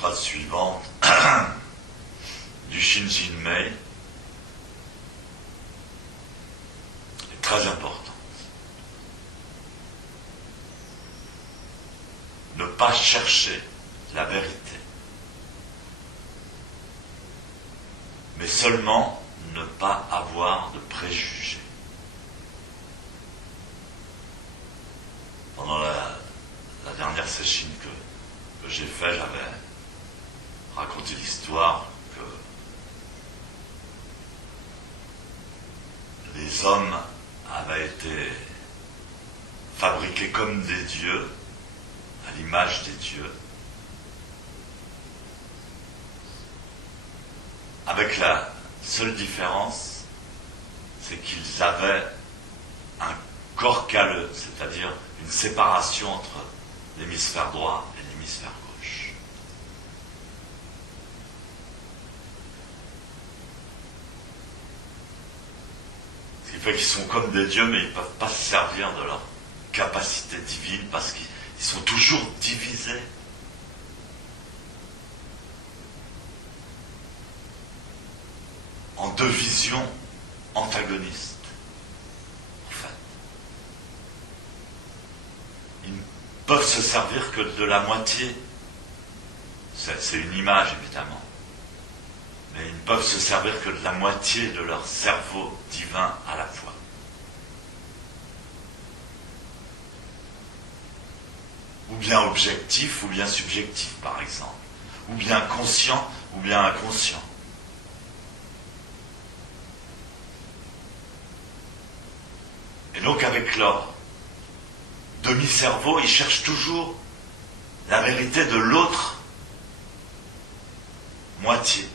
phrase suivante du Shinjin Mei est très importante. Ne pas chercher la vérité, mais seulement ne pas avoir de préjugés. Pendant la dernière session que j'ai fait, j'avais raconté l'histoire que les hommes avaient été fabriqués comme des dieux, à l'image des dieux, avec la seule différence, c'est qu'ils avaient un corps calleux, c'est-à-dire une séparation entre l'hémisphère droit et l'hémisphère gauche. Ce qui fait qu'ils sont comme des dieux, mais ils ne peuvent pas se servir de leur capacité divine parce qu'ils sont toujours divisés. En deux visions antagonistes, en fait. Ils ne peuvent se servir que de la moitié. C'est une image, évidemment. Mais ils ne peuvent se servir que de la moitié de leur cerveau divin à la fois. Ou bien objectif, ou bien subjectif, par exemple. Ou bien conscient, ou bien inconscient. Et donc avec leur demi-cerveau, ils cherchent toujours la vérité de l'autre moitié.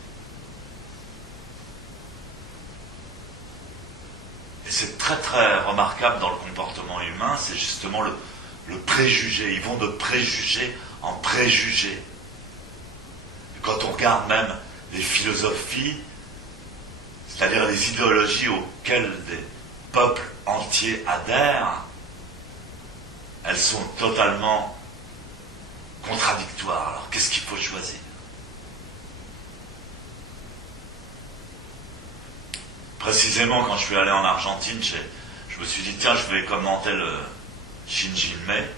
Et c'est très très remarquable dans le comportement humain, c'est justement le préjugé. Ils vont de préjugé en préjugé. Et quand on regarde même les philosophies, c'est-à-dire les idéologies auxquelles des peuples entiers adhèrent, elles sont totalement contradictoires. Alors qu'est-ce qu'il faut choisir? Précisément quand je suis allé en Argentine, je me suis dit tiens, je vais commenter le Shinjin Mei.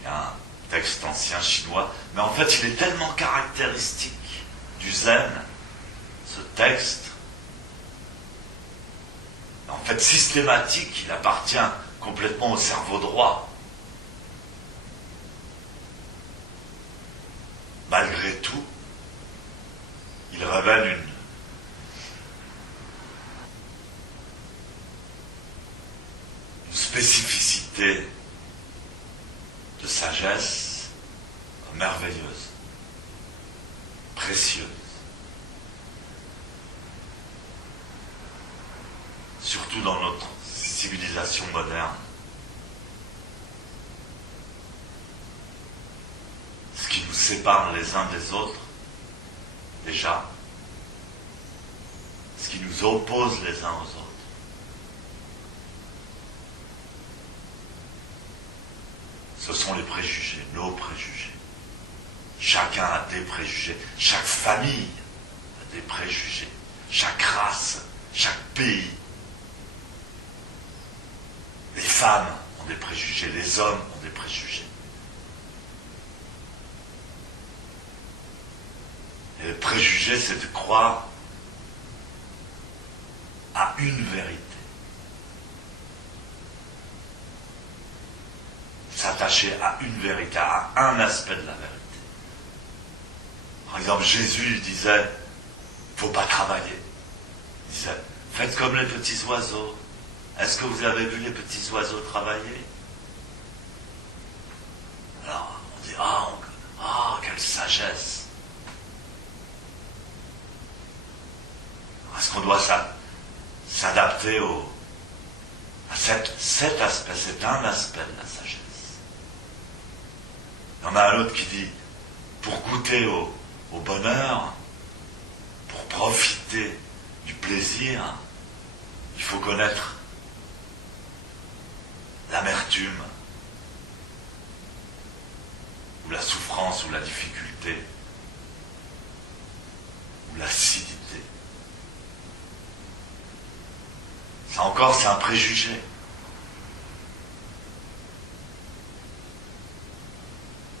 Il y a un texte ancien chinois, mais en fait il est tellement caractéristique du zen, ce texte, en fait systématique, il appartient complètement au cerveau droit. Malgré tout, il révèle une spécificité de sagesse merveilleuse, précieuse. Surtout dans notre civilisation moderne. Ce qui nous sépare les uns des autres, déjà, ce qui nous oppose les uns aux autres. Ce sont les préjugés, nos préjugés. Chacun a des préjugés, chaque famille a des préjugés, chaque race, chaque pays. Les femmes ont des préjugés, les hommes ont des préjugés. Et le préjugé, c'est de croire à une vérité. S'attacher à une vérité, à un aspect de la vérité. Par exemple, Jésus disait, il ne faut pas travailler. Il disait, faites comme les petits oiseaux. Est-ce que vous avez vu les petits oiseaux travailler? Alors, on dit, quelle sagesse. Est-ce qu'on doit s'adapter à cet aspect? C'est un aspect de la sagesse. Il y en a un autre qui dit, pour goûter au bonheur, pour profiter du plaisir, il faut connaître l'amertume. ou la souffrance, ou la difficulté, ou l'acidité. Ça encore, c'est un préjugé.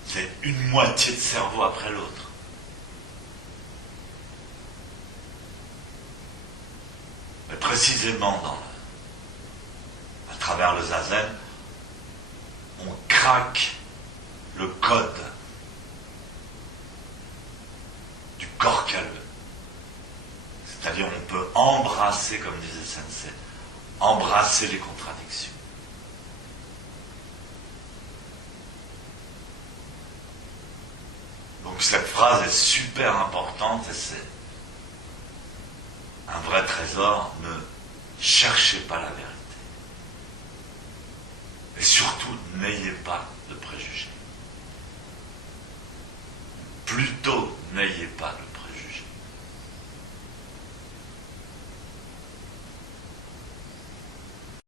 C'est une moitié de cerveau après l'autre. Mais précisément à travers le zazen, on craque le code du corps calme. C'est-à-dire on peut embrasser, comme disait Sensei, embrasser les contradictions. Donc cette phrase est super importante et c'est un vrai trésor. Ne cherchez pas la vérité. Et surtout, n'ayez pas de préjugés. Plutôt, n'ayez pas de préjugés.